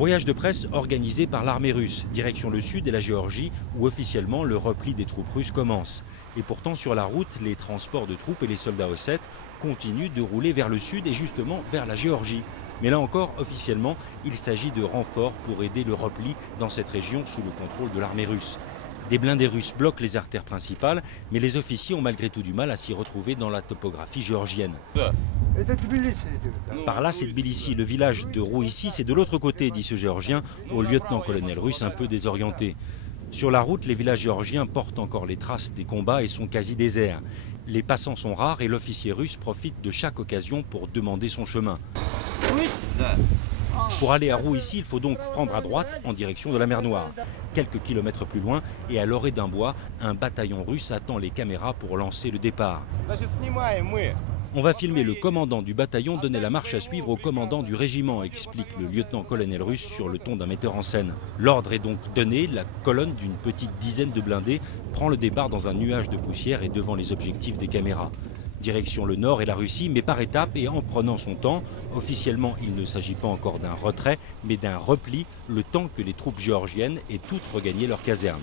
Voyage de presse organisé par l'armée russe, direction le sud et la Géorgie, où officiellement le repli des troupes russes commence. Et pourtant sur la route, les transports de troupes et les soldats ossètes continuent de rouler vers le sud et justement vers la Géorgie. Mais là encore, officiellement, il s'agit de renforts pour aider le repli dans cette région sous le contrôle de l'armée russe. Des blindés russes bloquent les artères principales, mais les officiers ont malgré tout du mal à s'y retrouver dans la topographie géorgienne. Par là, c'est Tbilissi. Le village de Rouissi, c'est de l'autre côté, dit ce géorgien au lieutenant-colonel russe un peu désorienté. Sur la route, les villages géorgiens portent encore les traces des combats et sont quasi déserts. Les passants sont rares et l'officier russe profite de chaque occasion pour demander son chemin. Pour aller à Rouissi, il faut donc prendre à droite en direction de la mer Noire. Quelques kilomètres plus loin et à l'orée d'un bois, un bataillon russe attend les caméras pour lancer le départ. On va filmer le commandant du bataillon donner la marche à suivre au commandant du régiment, explique le lieutenant-colonel russe sur le ton d'un metteur en scène. L'ordre est donc donné, la colonne d'une petite dizaine de blindés prend le départ dans un nuage de poussière et devant les objectifs des caméras. Direction le nord et la Russie, mais par étapes et en prenant son temps. Officiellement, il ne s'agit pas encore d'un retrait, mais d'un repli, le temps que les troupes géorgiennes aient toutes regagné leur caserne.